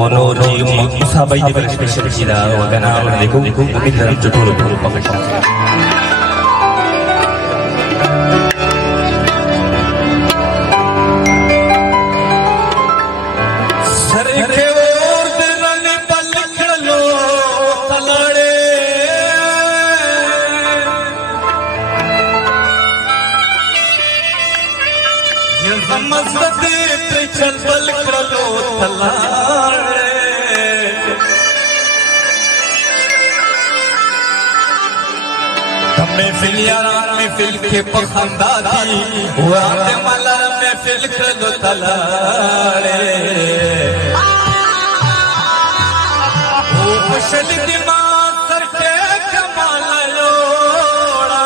और जी मुसाबाई दे पर स्पेशल किला वगैरह और देखो उम्मीद है जो टोलो पकड़ चल बल करो थलाड़े में फिल यार में फिल के पखंदा थी वादे मलर में फिल करो थलाड़े ओ खुशल दिमाग सर के कमाल लोड़ा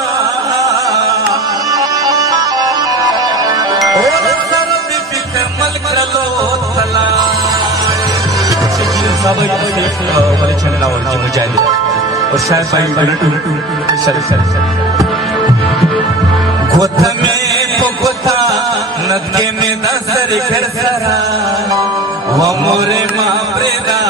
वाले चैनल और जी मुजाहिद और शायद भाई सर गोथ में पोकोथा नदके में नजर कर सरा वो मोरे माँ प्रेदा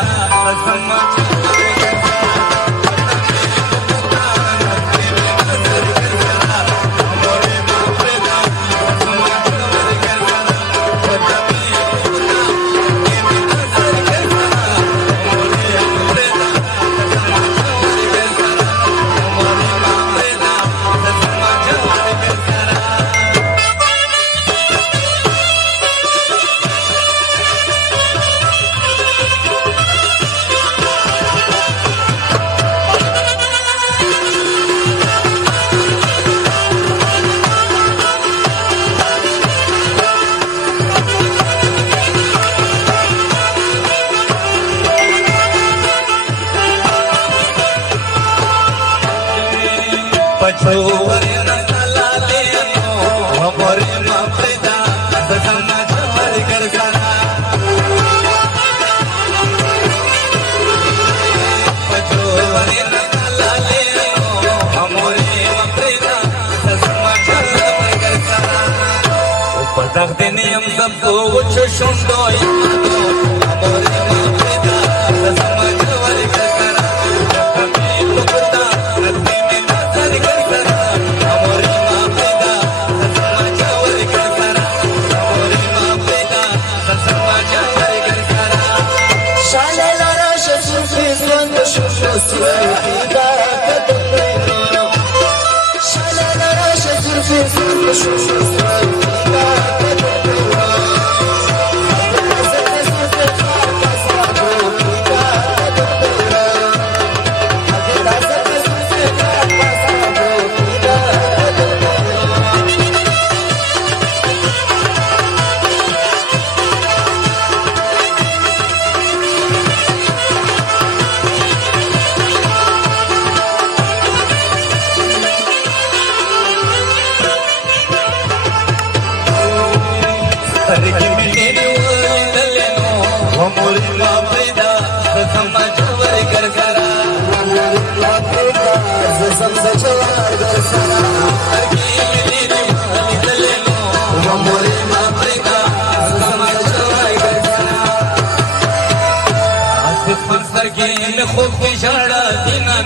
पछोवर नसला ले हमरे मापदा समाज भर कर करा पछोवर नसला ले हमरे मापदा समाज भर कर करा पदक देने हम सबको उच्च सुंदोई हमरे मापदा समाज भर कर करा खूब की झाड़ा दिना